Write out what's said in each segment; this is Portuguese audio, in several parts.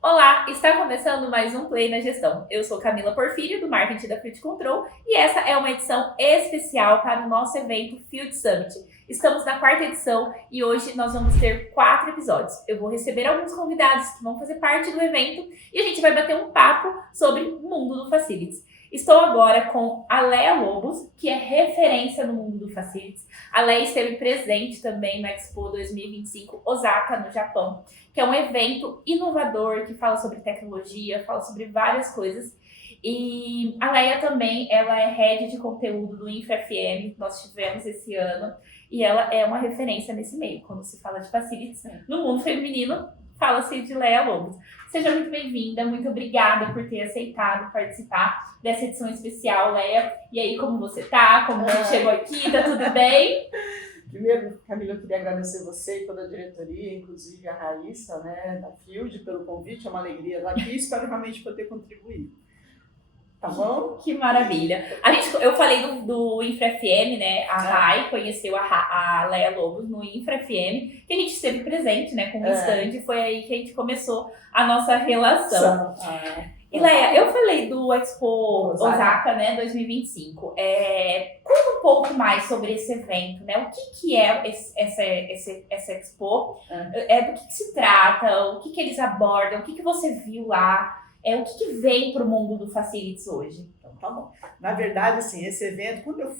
Olá, está começando mais um Play na Gestão. Eu sou Camila Porfírio, do Marketing da Field Control, e essa é uma edição especial para o nosso evento Field Summit. Estamos na 4ª edição e hoje nós vamos ter 4 episódios. Eu vou receber alguns convidados que vão fazer parte do evento e a gente vai bater um papo sobre o mundo do Facilities. Estou agora com a Leia Lobos, que é referência no mundo do Facilities. A Leia esteve presente também no Expo 2025 Osaka, no Japão, que é um evento inovador que fala sobre tecnologia, fala sobre várias coisas. E a Leia também, ela é head de conteúdo do InfraFM, nós tivemos esse ano, e ela é uma referência nesse meio. Quando se fala de Facilities no mundo feminino, fala-se de Leia Lobos. Seja muito bem-vinda, muito obrigada por ter aceitado participar dessa edição especial, Leia. E aí, como você tá? Como você chegou aqui? Tá tudo bem? Primeiro, Camila, eu queria agradecer você e toda a diretoria, inclusive a Raíssa, né, da Field, pelo convite. É uma alegria estar aqui e espero realmente poder contribuir. Tá bom? Que maravilha. Eu falei do InfraFM, né? A Rai conheceu a Leia Lobos no InfraFM, que a gente esteve presente, né, com o stand, e foi aí que a gente começou a nossa relação. E Leia, eu falei do Expo Osaka, né, 2025. Conta um pouco mais sobre esse evento, né? O que é essa Expo? Do que se trata? O que eles abordam? O que você viu lá? O que vem para o mundo do Facilities hoje? Então, tá bom. Na verdade, assim, esse evento, quando eu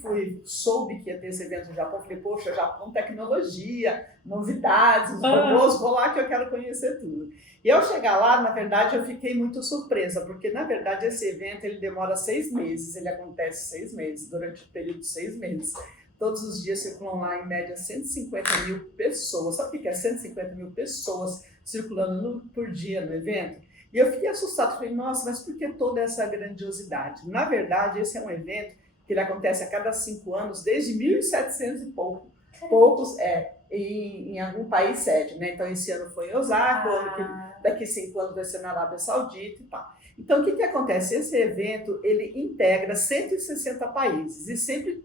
soube que ia ter esse evento no Japão, eu falei, poxa, Japão, tecnologia, novidades, robôs, vou lá que eu quero conhecer tudo. E ao chegar lá, na verdade, eu fiquei muito surpresa, porque, na verdade, esse evento, ele demora 6 meses, ele acontece 6 meses, durante o período de 6 meses. Todos os dias circulam lá, em média, 150 mil pessoas. Sabe o que é 150 mil pessoas circulando por dia no evento? E eu fiquei assustado, falei, nossa, mas por que toda essa grandiosidade? Na verdade, esse é um evento que ele acontece a cada 5 anos, desde 1700 e poucos em algum país sede, né? Então, esse ano foi em Osaka, daqui 5 anos vai ser na Arábia Saudita e tal. Então, o que acontece? Esse evento, ele integra 160 países e sempre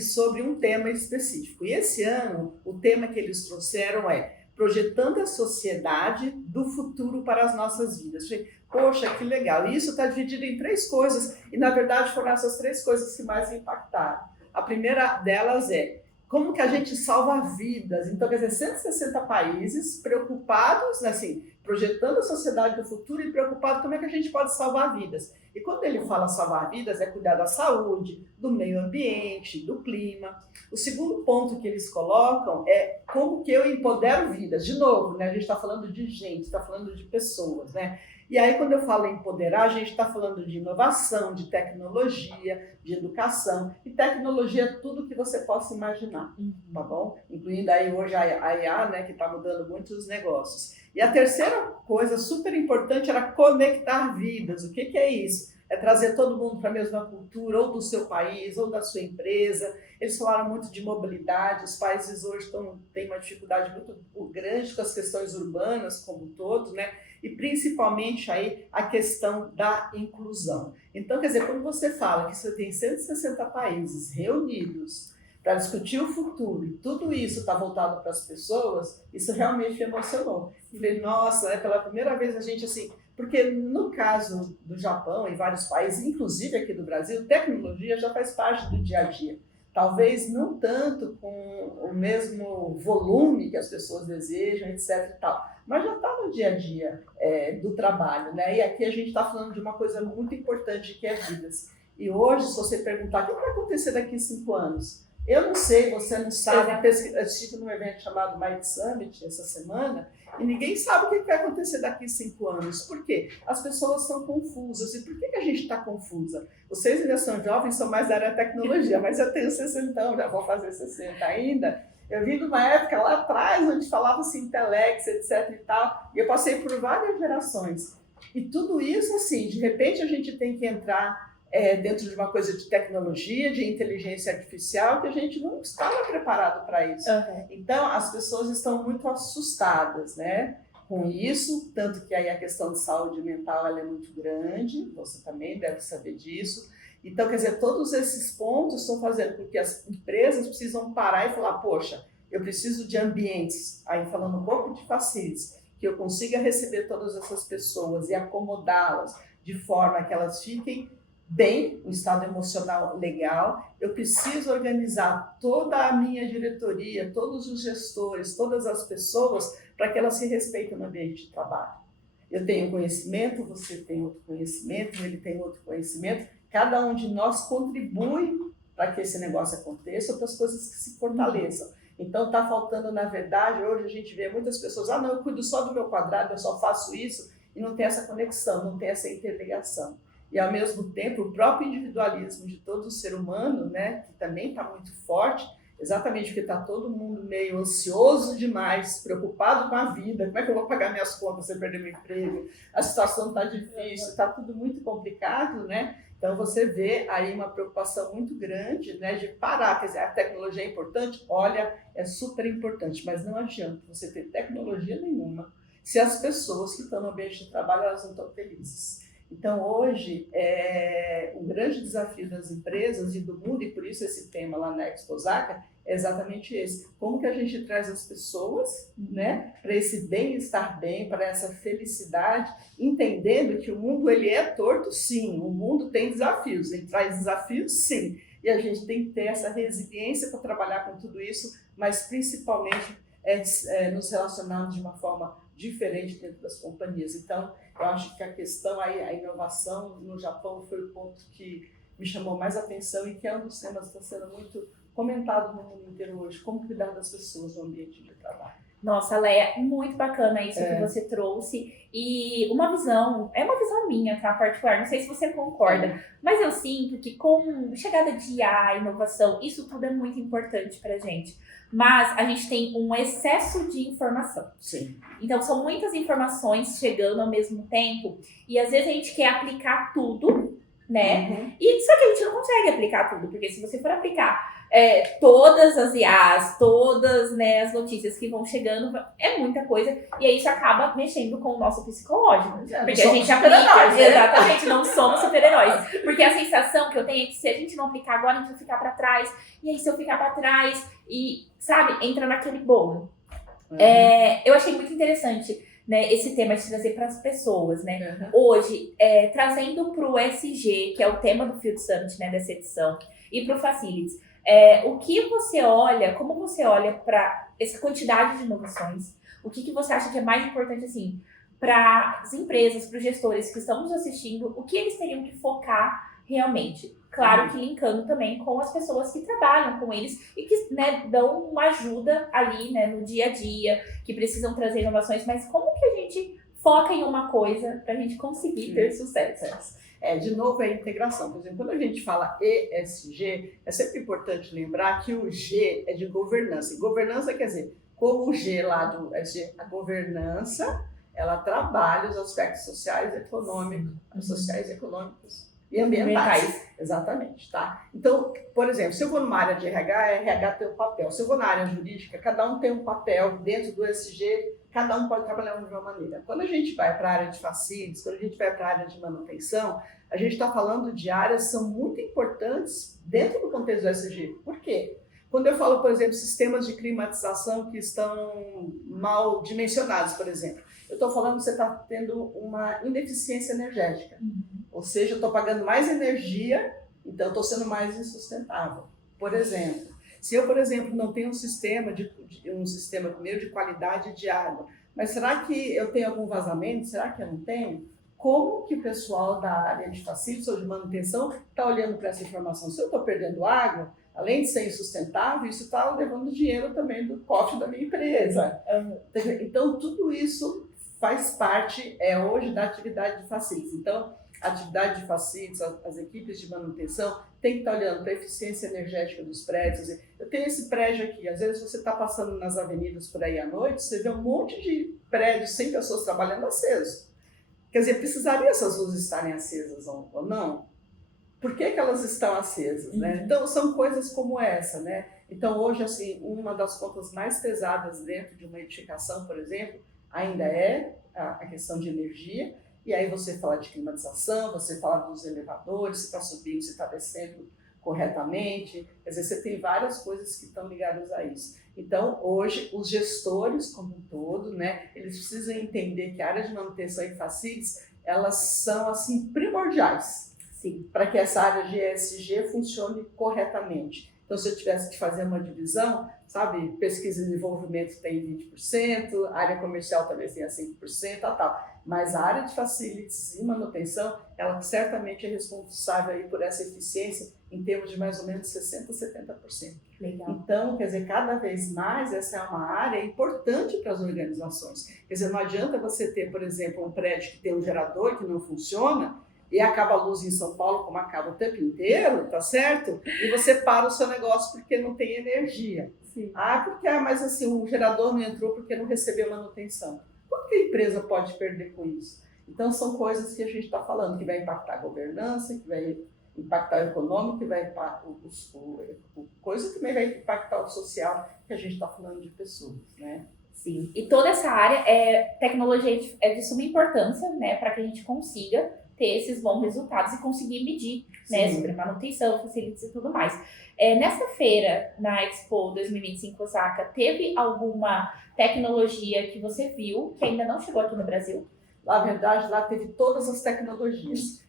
sobre um tema específico. E esse ano, o tema que eles trouxeram é projetando a sociedade do futuro para as nossas vidas. Poxa, que legal. E isso está dividido em 3 coisas, e na verdade foram essas 3 coisas que mais impactaram. A primeira delas é como que a gente salva vidas. Então, quer dizer, 160 países preocupados, assim, projetando a sociedade do futuro e preocupados como é que a gente pode salvar vidas. E quando ele fala salvar vidas, é cuidar da saúde, do meio ambiente, do clima. O segundo ponto que eles colocam é como que eu empodero vidas. De novo, né? A gente está falando de gente, está falando de pessoas, né? E aí, quando eu falo em empoderar, a gente está falando de inovação, de tecnologia, de educação. E tecnologia é tudo que você possa imaginar, tá bom? Incluindo aí hoje a IA, né, que está mudando muitos negócios. E a terceira coisa super importante era conectar vidas. O que é isso? É trazer todo mundo para a mesma cultura, ou do seu país, ou da sua empresa. Eles falaram muito de mobilidade. Os países hoje têm uma dificuldade muito grande com as questões urbanas como um todo, né? E principalmente aí a questão da inclusão. Então, quer dizer, quando você fala que você tem 160 países reunidos para discutir o futuro, e tudo isso está voltado para as pessoas, isso realmente me emocionou. Eu falei, nossa, pela primeira vez a gente assim... Porque no caso do Japão e vários países, inclusive aqui do Brasil, tecnologia já faz parte do dia a dia. Talvez não tanto com o mesmo volume que as pessoas desejam, etc. e tal, mas já está no dia a dia do trabalho, né? E aqui a gente está falando de uma coisa muito importante que é vidas. E hoje, se você perguntar o que vai acontecer daqui a 5 anos, eu não sei, você não sabe. Eu estive num evento chamado Might Summit essa semana e ninguém sabe o que vai acontecer daqui a 5 anos. Por quê? As pessoas estão confusas. E por que a gente está confusa? Vocês ainda são jovens, são mais da área da tecnologia, mas eu tenho 60 anos, já vou fazer 60 ainda. Eu vim de uma época lá atrás, onde falava-se em telex, etc e tal, e eu passei por várias gerações. E tudo isso, assim, de repente a gente tem que entrar dentro de uma coisa de tecnologia, de inteligência artificial, que a gente não estava preparado para isso. Então, as pessoas estão muito assustadas, né, com isso, tanto que aí a questão de saúde mental ela é muito grande, você também deve saber disso. Então, quer dizer, todos esses pontos estão fazendo com que as empresas precisam parar e falar, poxa, eu preciso de ambientes, aí falando um pouco de facilities, que eu consiga receber todas essas pessoas e acomodá-las de forma que elas fiquem bem, um estado emocional legal. Eu preciso organizar toda a minha diretoria, todos os gestores, todas as pessoas, para que elas se respeitem no ambiente de trabalho. Eu tenho conhecimento, você tem outro conhecimento, ele tem outro conhecimento, cada um de nós contribui para que esse negócio aconteça, para as coisas que se fortaleçam. Então está faltando, na verdade, hoje a gente vê muitas pessoas, não, eu cuido só do meu quadrado, eu só faço isso, e não tem essa conexão, não tem essa interligação. E, ao mesmo tempo, o próprio individualismo de todo ser humano, né, que também está muito forte, exatamente porque está todo mundo meio ansioso demais, preocupado com a vida, como é que eu vou pagar minhas contas se eu perder meu emprego, a situação está difícil, está tudo muito complicado, né? Então, você vê aí uma preocupação muito grande, né, de parar. Quer dizer, a tecnologia é importante? Olha, é super importante, mas não adianta você ter tecnologia nenhuma se as pessoas que estão no ambiente de trabalho, elas não estão felizes. Então, hoje, um grande desafio das empresas e do mundo, e por isso esse tema lá na Exposaca, é exatamente esse. Como que a gente traz as pessoas, né, para esse bem-estar bem, para essa felicidade, entendendo que o mundo ele é torto, sim, o mundo tem desafios, ele traz desafios, sim, e a gente tem que ter essa resiliência para trabalhar com tudo isso, mas principalmente nos relacionarmos de uma forma diferente dentro das companhias. Então, eu acho que a questão aí, a inovação no Japão foi o ponto que me chamou mais atenção e que é um dos temas que está sendo muito comentado no mundo inteiro hoje, como cuidar das pessoas no ambiente de trabalho. Nossa, Leia, muito bacana isso que você trouxe. E uma visão minha, tá, particular, não sei se você concorda, mas eu sinto que com chegada de IA, inovação, isso tudo é muito importante pra gente. Mas a gente tem um excesso de informação. Sim. Então, são muitas informações chegando ao mesmo tempo e às vezes a gente quer aplicar tudo, né? Uhum. E só que a gente não consegue aplicar tudo, porque se você for aplicar todas as IAs, todas, né, as notícias que vão chegando, é muita coisa, e aí isso acaba mexendo com o nosso psicológico. Porque a gente aplica, né? exatamente, não somos super-heróis. Porque a sensação que eu tenho é que se a gente não aplicar agora, a gente vai ficar pra trás, e aí se eu ficar pra trás, e, sabe, entra naquele bolo. Uhum. Eu achei muito interessante, né, esse tema de trazer para as pessoas, né? Uhum. Hoje, trazendo para o SG, que é o tema do Field Summit, né, dessa edição, e para o Facilities, o que você olha, como você olha para essa quantidade de inovações? O que você acha que é mais importante, assim, para as empresas, para os gestores que estão nos assistindo, o que eles teriam que focar realmente? Claro que linkando também com as pessoas que trabalham com eles e que, né, dão uma ajuda ali, né, no dia a dia, que precisam trazer inovações, mas como que a gente foca em uma coisa para a gente conseguir ter sucesso? De novo, é a integração. Por exemplo, quando a gente fala ESG, é sempre importante lembrar que o G é de governança. E governança quer dizer, como o G lá do ESG, a governança, ela trabalha os aspectos sociais, econômicos e ambientais. Exatamente, tá? Então, por exemplo, se eu vou numa área de RH, RH tem um papel. Se eu vou na área jurídica, cada um tem um papel dentro do ESG, cada um pode trabalhar de uma maneira. Quando a gente vai para a área de facilities, quando a gente vai para a área de manutenção, a gente está falando de áreas que são muito importantes dentro do contexto do ESG. Por quê? Quando eu falo, por exemplo, sistemas de climatização que estão mal dimensionados, por exemplo, eu estou falando que você está tendo uma ineficiência energética. Ou seja, eu estou pagando mais energia, então estou sendo mais insustentável. Por exemplo, se eu, por exemplo, não tenho um sistema primeiro de qualidade de água, mas será que eu tenho algum vazamento? Será que eu não tenho? Como que o pessoal da área de facilities ou de manutenção está olhando para essa informação? Se eu estou perdendo água, além de ser insustentável, isso está levando dinheiro também do cofre da minha empresa. Então, tudo isso faz parte hoje da atividade de facilities. Então, a atividade de facilities, as equipes de manutenção, tem que estar olhando para a eficiência energética dos prédios. Eu tenho esse prédio aqui, às vezes você está passando nas avenidas por aí à noite, você vê um monte de prédios sem pessoas trabalhando acesos. Quer dizer, precisaria essas luzes estarem acesas ou não? Por que elas estão acesas, né? Então, são coisas como essa, né? Então, hoje, assim, uma das contas mais pesadas dentro de uma edificação, por exemplo, ainda é a questão de energia. E aí você fala de climatização, você fala dos elevadores, se está subindo, se está descendo corretamente. Quer dizer, você tem várias coisas que estão ligadas a isso. Então, hoje, os gestores como um todo, né, eles precisam entender que a área de manutenção e facilities, elas são, assim, primordiais para que essa área de ESG funcione corretamente. Então, se eu tivesse que fazer uma divisão, sabe, pesquisa e desenvolvimento tem 20%, área comercial talvez tenha 5%, tal. Mas a área de facilities e manutenção, ela certamente é responsável aí por essa eficiência em termos de mais ou menos 60% a 70%. Legal. Então, quer dizer, cada vez mais essa é uma área importante para as organizações. Quer dizer, não adianta você ter, por exemplo, um prédio que tem um gerador que não funciona, e acaba a luz em São Paulo, como acaba o tempo inteiro, tá certo? E você para o seu negócio porque não tem energia. Sim. Mas assim, o gerador não entrou porque não recebeu manutenção. Quanto que a empresa pode perder com isso? Então, são coisas que a gente está falando, que vai impactar a governança, que vai impactar o econômico, que vai impactar coisa que também vai impactar o social, que a gente está falando de pessoas, né? Sim, e toda essa área, tecnologia é de suma importância, né, para que a gente consiga ter esses bons resultados e conseguir medir, né, sobre manutenção, facilities e tudo mais. Nessa feira, na Expo 2025 Osaka, teve alguma tecnologia que você viu que ainda não chegou aqui no Brasil? Na verdade, lá teve todas as tecnologias.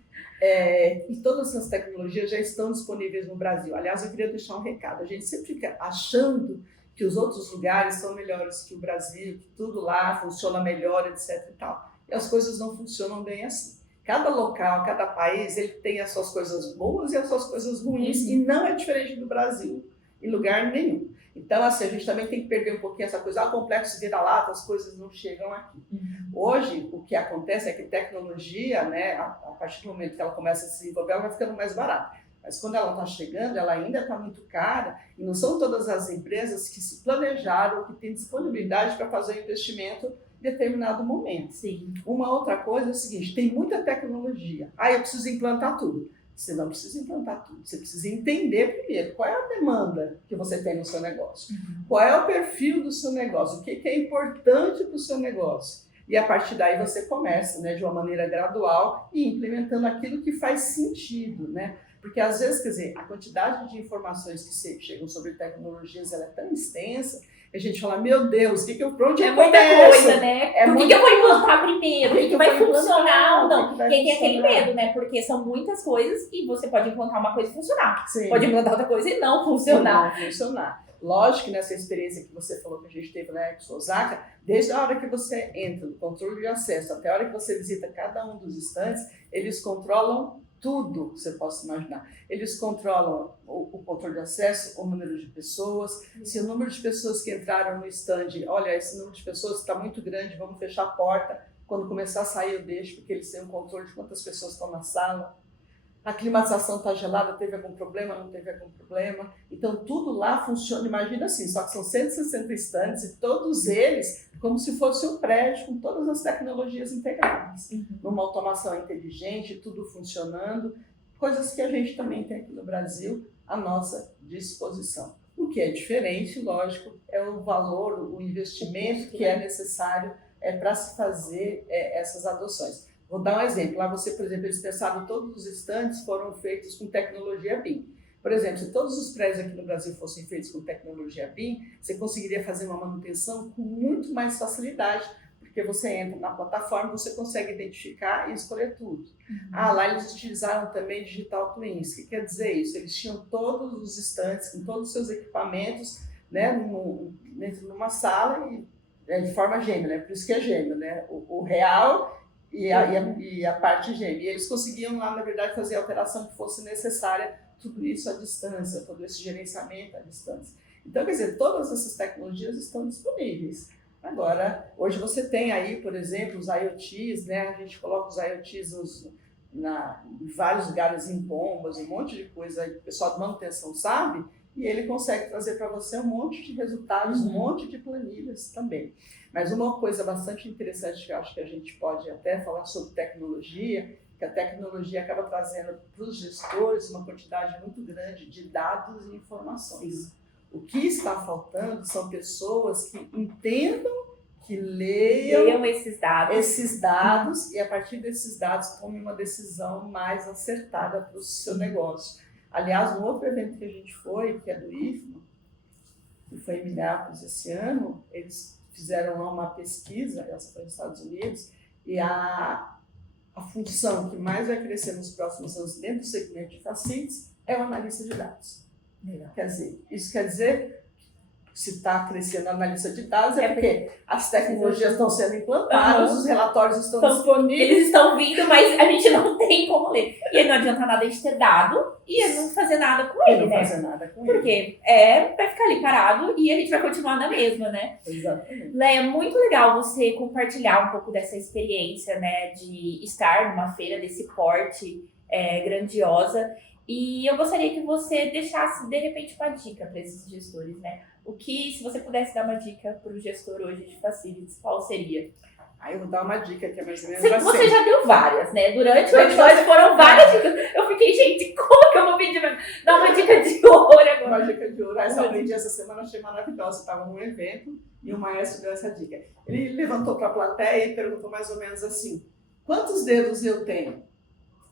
E todas essas tecnologias já estão disponíveis no Brasil. Aliás, eu queria deixar um recado. A gente sempre fica achando que os outros lugares são melhores que o Brasil, que tudo lá funciona melhor, etc. e tal. E as coisas não funcionam bem assim. Cada local, cada país, ele tem as suas coisas boas e as suas coisas ruins, e não é diferente do Brasil, em lugar nenhum. Então, assim, a gente também tem que perder um pouquinho essa coisa, complexo vira-lata, as coisas não chegam aqui. Hoje, o que acontece é que tecnologia, né, a partir do momento que ela começa a se desenvolver, ela vai ficando mais barata. Mas quando ela está chegando, ela ainda está muito cara, e não são todas as empresas que se planejaram, que têm disponibilidade para fazer o investimento em determinado momento. Sim. Uma outra coisa é o seguinte, tem muita tecnologia. Eu preciso implantar tudo. Você não precisa implantar tudo, você precisa entender primeiro qual é a demanda que você tem no seu negócio, qual é o perfil do seu negócio, o que é importante para o seu negócio. E a partir daí você começa, né, de uma maneira gradual e implementando aquilo que faz sentido, né? Porque às vezes, quer dizer, a quantidade de informações que chegam sobre tecnologias, ela é tão extensa, que a gente fala, meu Deus, por onde eu muita começo? coisa, né? Por que eu vou implantar primeiro? O que vai funcionar ou não? E aí tem aquele medo, né? Porque são muitas coisas e você pode implantar uma coisa e funcionar. Sim. Pode implantar outra coisa e não funcionar. Não funcionar. Lógico que nessa experiência que você falou que a gente teve na Expo Osaka, desde a hora que você entra no controle de acesso até a hora que você visita cada um dos estandes, eles controlam tudo que você possa imaginar. Eles controlam o controle de acesso, o número de pessoas, se o número de pessoas que entraram no stand, olha, esse número de pessoas está muito grande, vamos fechar a porta, quando começar a sair eu deixo, porque eles têm um controle de quantas pessoas estão na sala. A climatização está gelada, teve algum problema, não teve algum problema. Então, tudo lá funciona, imagina assim, só que são 160 estandes e todos eles como se fosse um prédio com todas as tecnologias integradas. Numa automação inteligente, tudo funcionando, coisas que a gente também tem aqui no Brasil à nossa disposição. O que é diferente, lógico, é o valor, o investimento que é necessário para se fazer essas adoções. Vou dar um exemplo. Lá você, por exemplo, eles pensaram todos os estandes foram feitos com tecnologia BIM. Por exemplo, se todos os prédios aqui no Brasil fossem feitos com tecnologia BIM, você conseguiria fazer uma manutenção com muito mais facilidade, porque você entra na plataforma, você consegue identificar e escolher tudo. Lá eles utilizaram também Digital Twins. O que quer dizer isso? Eles tinham todos os estandes com todos os seus equipamentos, né, dentro de uma sala e de forma gêmea, né? Por isso que é gêmeo, né? O real e a parte gêmea. E eles conseguiam lá, na verdade, fazer a alteração que fosse necessária, tudo isso à distância, todo esse gerenciamento à distância. Então, quer dizer, todas essas tecnologias estão disponíveis. Agora, hoje você tem aí, por exemplo, os IoTs, né? A gente coloca os IoTs em vários lugares, em bombas, um monte de coisa aí que o pessoal de manutenção sabe, e ele consegue trazer para você um monte de resultados, um monte de planilhas também. Mas uma coisa bastante interessante que eu acho que a gente pode até falar sobre tecnologia, que a tecnologia acaba trazendo para os gestores uma quantidade muito grande de dados e informações. O que está faltando são pessoas que entendam que leiam esses dados. e a partir desses dados tome uma decisão mais acertada para o seu negócio. Aliás, um outro evento que a gente foi, que é do IFMA, que foi em Minneapolis esse ano, eles fizeram lá uma pesquisa, essa foi nos Estados Unidos, e a função que mais vai crescer nos próximos anos dentro do segmento de facilities é o analista de dados. Legal. Isso quer dizer, se está crescendo a analista de dados, é porque as tecnologias estão sendo implantadas, os relatórios estão disponíveis. Eles estão vindo, mas a gente não tem como ler. E aí não adianta nada a gente ter dado e não fazer nada com ele, né? Fazer nada com ele. Porque vai ficar ali parado e a gente vai continuar na mesma, né? Exatamente. Léa, é muito legal você compartilhar um pouco dessa experiência, né? De estar numa feira desse porte grandiosa. E eu gostaria que você deixasse, de repente, uma dica para esses gestores, né? Se você pudesse dar uma dica para o gestor hoje de facilities, qual seria? Aí eu vou dar uma dica que é mais ou menos Você já deu várias, né? Durante o episódio foram várias dicas. Eu fiquei, gente, como que eu vou pedir pra dar uma dica de ouro agora? Uma dica de ouro. Essa eu aprendi essa semana, achei maravilhosa. Eu estava num evento e o maestro deu essa dica. Ele levantou para a plateia e perguntou mais ou menos assim: quantos dedos eu tenho?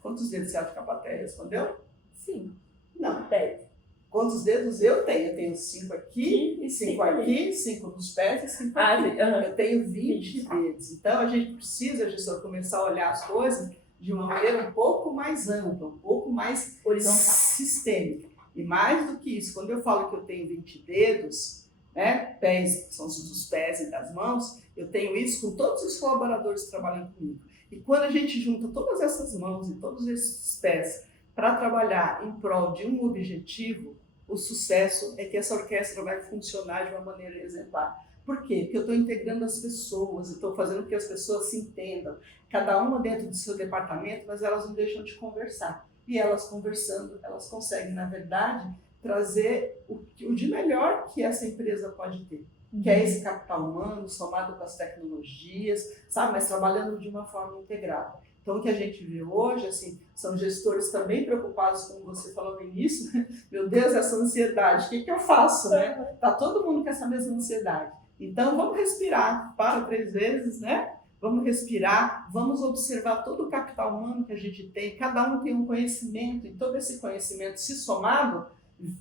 Quantos dedos você acha que a plateia respondeu? Sim. Não. 10. Quantos dedos eu tenho? Eu tenho 5 aqui, 5 aqui, 5 nos pés e 5 aqui. Eu tenho 20 dedos. Então, a gente precisa, gestor, começar a olhar as coisas de uma maneira um pouco mais ampla, um pouco mais horizontal, sistêmica. E mais do que isso, quando eu falo que eu tenho 20 dedos, né, pés, que são os pés e das mãos, eu tenho isso com todos os colaboradores que trabalham comigo. E quando a gente junta todas essas mãos e todos esses pés para trabalhar em prol de um objetivo, o sucesso é que essa orquestra vai funcionar de uma maneira exemplar. Por quê? Porque eu estou integrando as pessoas, estou fazendo com que as pessoas se entendam, cada uma dentro do seu departamento, mas elas não deixam de conversar. E elas conversando, elas conseguem, na verdade, trazer o de melhor que essa empresa pode ter. Que é esse capital humano, somado com as tecnologias, sabe? Mas trabalhando de uma forma integrada. Então, o que a gente vê hoje, assim, são gestores também preocupados, como você falou no início, meu Deus, essa ansiedade, o que eu faço, né? Tá todo mundo com essa mesma ansiedade. Então, vamos respirar, para 3 vezes, né? Vamos respirar, vamos observar todo o capital humano que a gente tem, cada um tem um conhecimento, e todo esse conhecimento, se somado,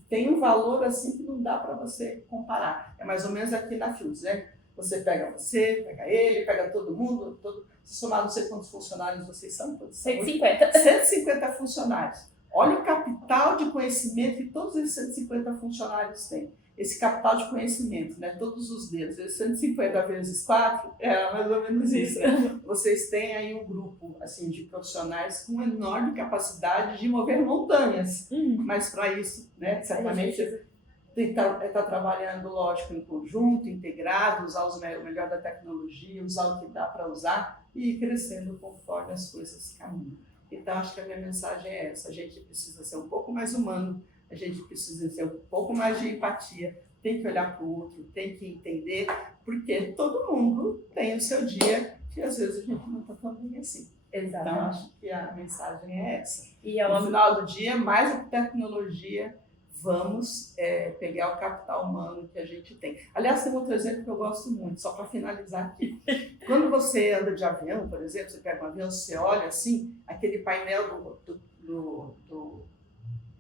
tem um valor assim que não dá para você comparar. É mais ou menos aqui na Fields, né? Você, pega ele, pega todo mundo, se somar não sei quantos funcionários vocês são. 150. 150 funcionários. Olha o capital de conhecimento que todos esses 150 funcionários têm. Esse capital de conhecimento, né? Todos os dedos, 150 vezes 4, é mais ou menos isso. Vocês têm aí um grupo assim, de profissionais com enorme capacidade de mover montanhas. Mas para isso, né, certamente tem que estar trabalhando, lógico, em conjunto, integrado, usar o melhor da tecnologia, usar o que dá para usar e ir crescendo conforme as coisas caminham. Então, acho que a minha mensagem é essa: a gente precisa ser um pouco mais humano, a gente precisa ter um pouco mais de empatia, tem que olhar para o outro, tem que entender, porque todo mundo tem o seu dia que às vezes a gente não está tão bem assim. Exatamente. Então, acho que a mensagem é essa. E no final do dia, mais do que tecnologia, vamos pegar o capital humano que a gente tem. Aliás, tem outro exemplo que eu gosto muito, só para finalizar aqui. Quando você anda de avião, por exemplo, você pega um avião, você olha assim, aquele painel do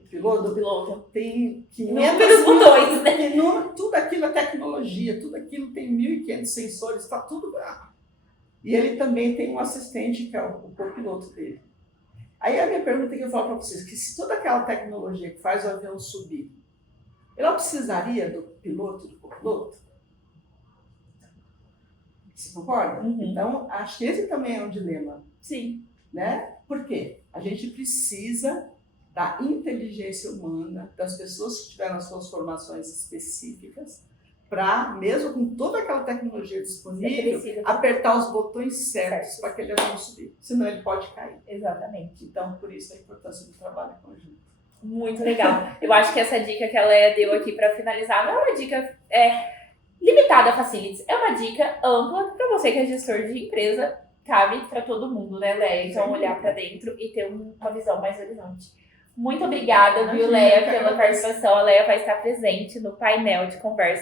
piloto tem 500 botões, né? Tudo aquilo é tecnologia, tudo aquilo tem 1.500 sensores, está tudo lá. E ele também tem um assistente, que é o copiloto dele. Aí a minha pergunta que eu falo para vocês, que se toda aquela tecnologia que faz o avião subir, ela precisaria do piloto, do copiloto? Você concorda? Então, acho que esse também é um dilema. Sim. Né? Por quê? A gente precisa da inteligência humana, das pessoas que tiveram as suas formações específicas, para, mesmo com toda aquela tecnologia disponível, apertar os botões certos para aquele avião subir. Senão ele pode cair. Exatamente. Então, por isso a importância do trabalho em conjunto. Muito legal. Eu acho que essa dica que a Léa deu aqui para finalizar não é uma dica limitada a facilities, é uma dica ampla para você que é gestor de empresa, cabe para todo mundo, né, Léa? Então, olhar para dentro e ter uma visão mais horizonte. Muito obrigada, viu, Léa, pela participação. A Léa vai estar presente no painel de conversa